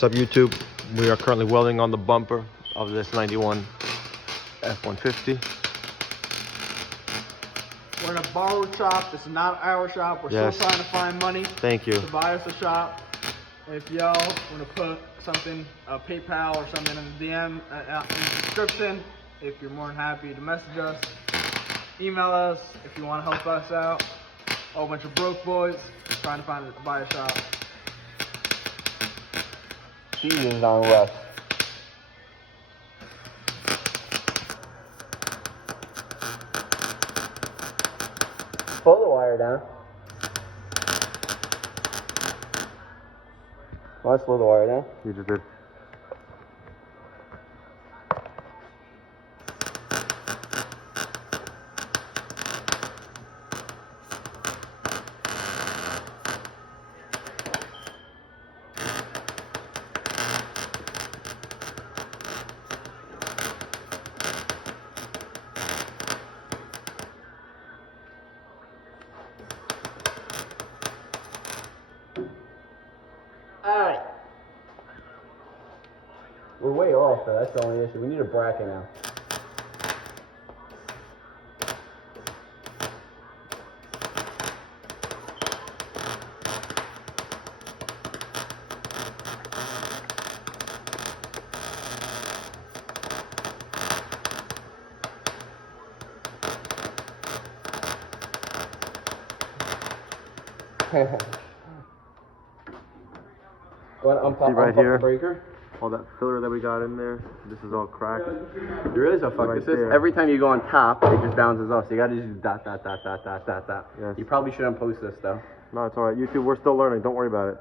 What's up, YouTube? We are currently welding on the bumper of this 91 F-150. We're in a borrowed shop. This is not our shop. We're still trying to find money. Thank you. To buy us a shop. If y'all want to put something, a PayPal or something in the DM in the description, if you're more than happy to message us, email us if you want to help us out. A whole bunch of broke boys trying to buy a shop. Seasons on rust. Pull the wire down. Well, let's pull the wire down. You just did. Alright. We're way off, though. That's the only issue. We need a bracket now. Want to unpop the breaker? All that filler that we got in there, this is all cracked. There is a fuck. Right It's just, every time you go on top, it just bounces off. So you gotta just do dot, dot, dot, dot, dot, dot, dot. Yes. You probably shouldn't post this, though. No, it's alright. YouTube, we're still learning. Don't worry about it.